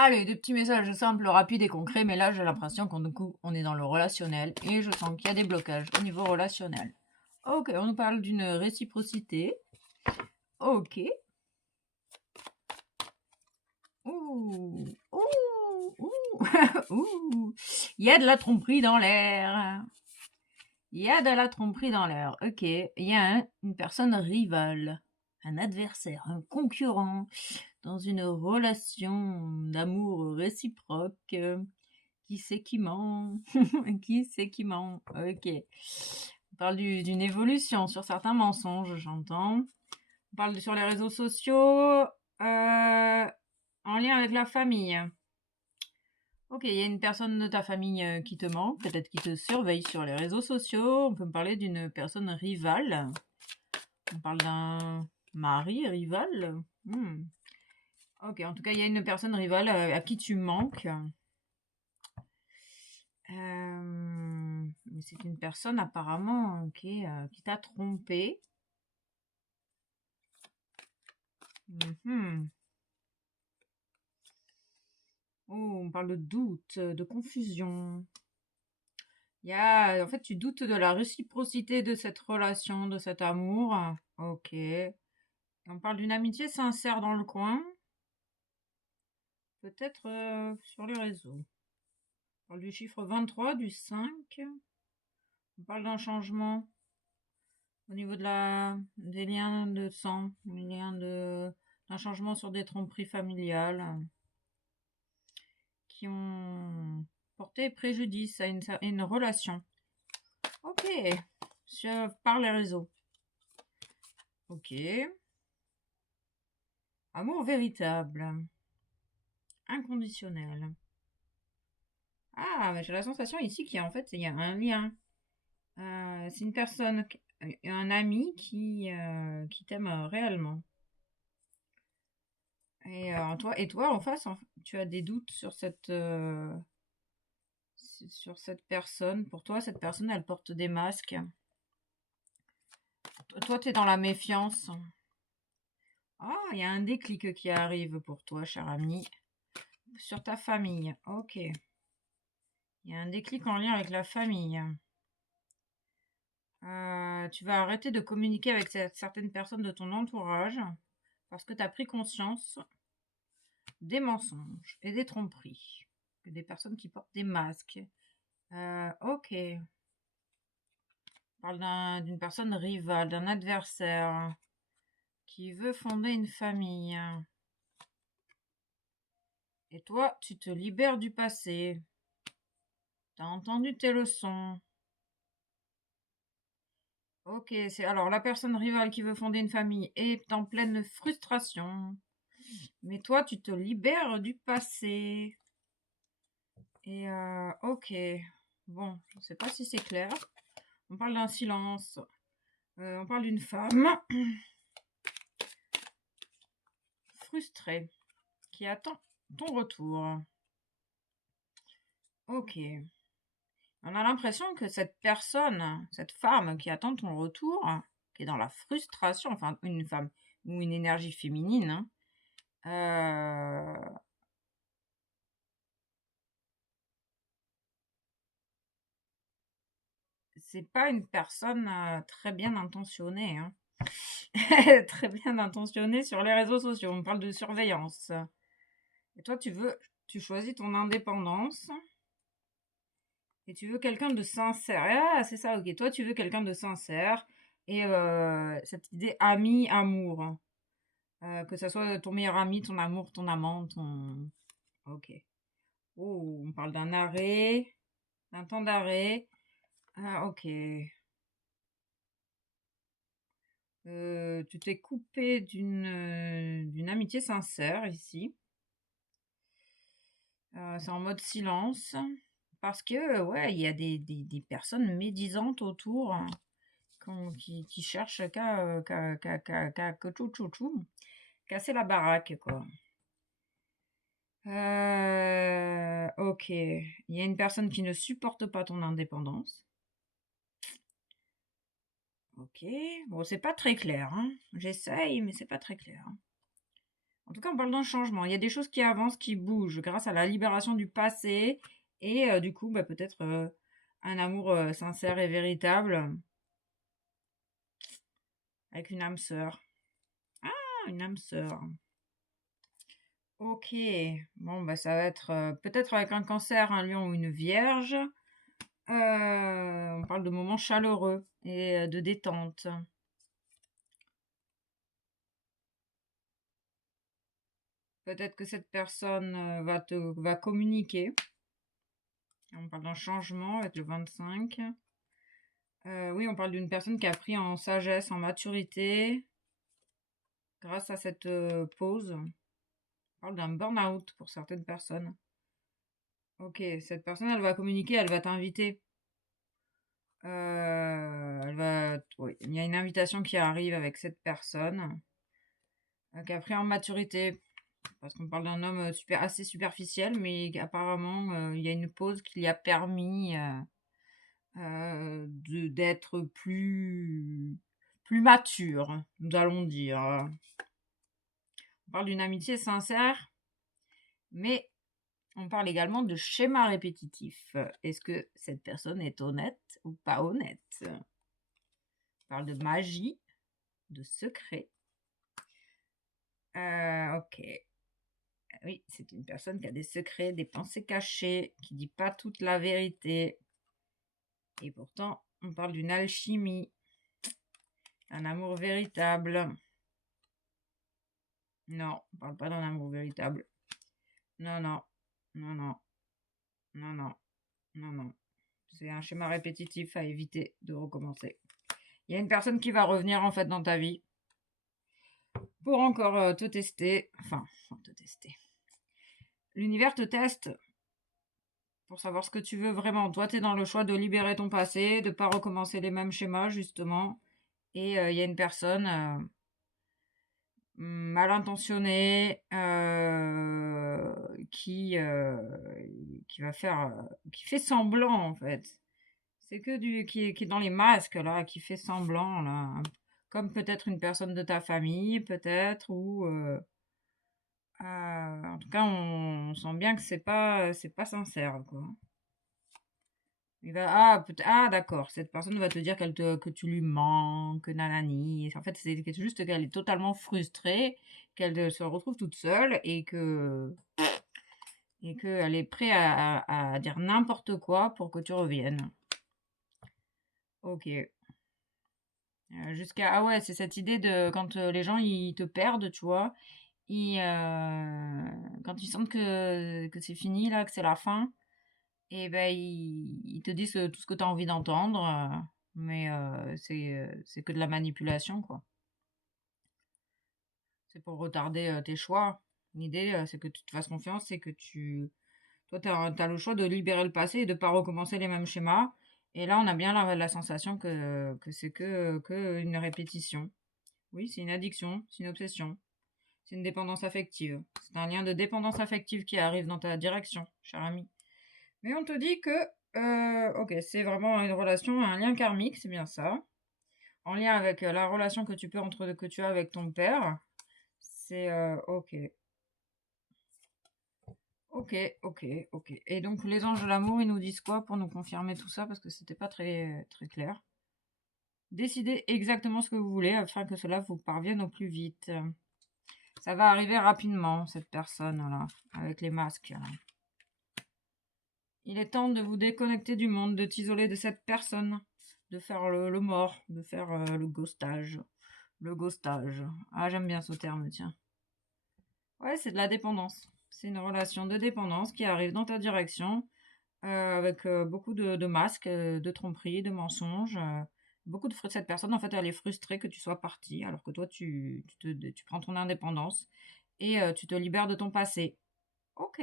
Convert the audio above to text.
Allez, des petits messages simples, rapides et concrets, mais là j'ai l'impression qu'on est dans le relationnel et je sens qu'il y a des blocages au niveau relationnel. Ok, on nous parle d'une réciprocité. Ok. Ouh, ouh, ouh, ouh. Il y a de la tromperie dans l'air. Il y a de la tromperie dans l'air. Ok, il y a une personne rivale, un adversaire, un concurrent dans une relation d'amour réciproque. Qui c'est qui ment? Qui c'est qui ment? Ok. On parle d'une évolution sur certains mensonges, j'entends. On parle sur les réseaux sociaux en lien avec la famille. Ok, il y a une personne de ta famille qui te ment, peut-être qui te surveille sur les réseaux sociaux. On peut me parler d'une personne rivale. On parle d'un mari rival. Hmm. Ok, en tout cas, il y a une personne rivale à qui tu manques. Mais c'est une personne apparemment qui t'a trompé. Mhm. Oh, on parle de doute, de confusion. En fait, tu doutes de la réciprocité de cette relation, de cet amour. Ok. On parle d'une amitié sincère dans le coin. Peut-être sur les réseaux. On parle du chiffre 23, du 5. On parle d'un changement au niveau des liens de sang, d'un changement sur des tromperies familiales qui ont porté préjudice à une relation. Ok, par les réseaux. Ok. Amour véritable, inconditionnel. Ah, mais j'ai la sensation ici en fait, il y a un lien. C'est une personne, un ami qui t'aime réellement. Et toi, en face, tu as des doutes sur cette personne. Pour toi, cette personne, elle porte des masques. Toi, tu es dans la méfiance. Ah, il y a un déclic qui arrive pour toi, cher ami. Sur ta famille. Ok. Il y a un déclic en lien avec la famille. Tu vas arrêter de communiquer avec certaines personnes de ton entourage parce que tu as pris conscience des mensonges et des tromperies. Des personnes qui portent des masques. Ok. On parle d'une personne rivale, d'un adversaire qui veut fonder une famille. Et toi, tu te libères du passé. T'as entendu tes leçons. Ok, c'est alors la personne rivale qui veut fonder une famille est en pleine frustration. Mais toi, tu te libères du passé. Et ok. Bon, je ne sais pas si c'est clair. On parle d'un silence. On parle d'une femme frustrée qui attend ton retour. Ok. On a l'impression que cette personne, cette femme qui attend ton retour, qui est dans la frustration, enfin une femme ou une énergie féminine, c'est pas une personne très bien intentionnée, hein. Très bien intentionnée sur les réseaux sociaux. On parle de surveillance. Et toi, tu choisis ton indépendance et tu veux quelqu'un de sincère. Ah, c'est ça, ok. Toi, tu veux quelqu'un de sincère et cette idée ami, amour. Que ça soit ton meilleur ami, ton amour, ton amant, ton... Ok. Oh, on parle d'un arrêt, d'un temps d'arrêt. Ah, ok. Tu t'es coupé d'une amitié sincère ici. C'est en mode silence. Parce que, ouais, il y a des personnes médisantes autour qui cherchent qu'à casser la baraque, quoi. Ok. Il y a une personne qui ne supporte pas ton indépendance. Ok. Bon, c'est pas très clair, hein. J'essaye, mais c'est pas très clair, hein. En tout cas, on parle d'un changement. Il y a des choses qui avancent, qui bougent grâce à la libération du passé et du coup, bah, peut-être un amour sincère et véritable avec une âme sœur. Ah, une âme sœur. Ok. Bon, bah, ça va être peut-être avec un cancer, un lion ou une vierge. On parle de moments chaleureux et de détente. Peut-être que cette personne va communiquer. On parle d'un changement avec le 25. Oui, on parle d'une personne qui a pris en sagesse, en maturité, grâce à cette pause. On parle d'un burn-out pour certaines personnes. Ok, cette personne, elle va communiquer, elle va t'inviter. Oui, il y a une invitation qui arrive avec cette personne qui a pris en maturité. Parce qu'on parle d'un homme assez superficiel, mais apparemment, il y a une pause qui lui a permis d'être plus mature, nous allons dire. On parle d'une amitié sincère, mais on parle également de schéma répétitif. Est-ce que cette personne est honnête ou pas honnête? On parle de magie, de secret. Ok. Oui, c'est une personne qui a des secrets, des pensées cachées, qui dit pas toute la vérité. Et pourtant, on parle d'une alchimie, un amour véritable. Non, on parle pas d'un amour véritable. Non, non, non, non, non, non, non, non. C'est un schéma répétitif à éviter de recommencer. Il y a une personne qui va revenir en fait dans ta vie pour encore te tester. Enfin, te tester. L'univers te teste pour savoir ce que tu veux vraiment. Toi, tu es dans le choix de libérer ton passé, de pas recommencer les mêmes schémas, justement. Et il y a une personne mal intentionnée qui va faire, qui fait semblant, en fait. C'est que qui est dans les masques, là, qui fait semblant, là. Comme peut-être une personne de ta famille, peut-être, ou... en tout cas, on sent bien que c'est pas sincère, quoi. D'accord, cette personne va te dire que tu lui manques, que nanani. En fait, c'est juste qu'elle est totalement frustrée, qu'elle se retrouve toute seule et qu'elle est prête à dire n'importe quoi pour que tu reviennes. Ok. Ah ouais, c'est cette idée de quand les gens ils te perdent, tu vois, quand ils sentent que c'est fini là, que c'est la fin, et ben ils te disent tout ce que tu as envie d'entendre, mais c'est que de la manipulation quoi. C'est pour retarder tes choix. L'idée c'est que tu te fasses confiance, c'est que toi t'as le choix de libérer le passé et de pas recommencer les mêmes schémas. Et là on a bien la sensation que c'est que une répétition. Oui, c'est une addiction, c'est une obsession. C'est une dépendance affective. C'est un lien de dépendance affective qui arrive dans ta direction, cher ami. Mais on te dit que, ok, c'est vraiment une relation, un lien karmique, c'est bien ça. En lien avec la relation que tu as avec ton père. C'est ok. Ok, ok, ok. Et donc les anges de l'amour, ils nous disent quoi pour nous confirmer tout ça parce que c'était pas très très clair. Décidez exactement ce que vous voulez afin que cela vous parvienne au plus vite. Ça va arriver rapidement, cette personne-là, avec les masques. Il est temps de vous déconnecter du monde, de t'isoler de cette personne, de faire le mort, de faire le ghostage. Le ghostage. Ah, j'aime bien ce terme, tiens. Ouais, c'est de la dépendance. C'est une relation de dépendance qui arrive dans ta direction, avec beaucoup de masques, de tromperies, de mensonges. Beaucoup de cette personne, en fait, elle est frustrée que tu sois parti, alors que toi, tu prends ton indépendance et tu te libères de ton passé. Ok.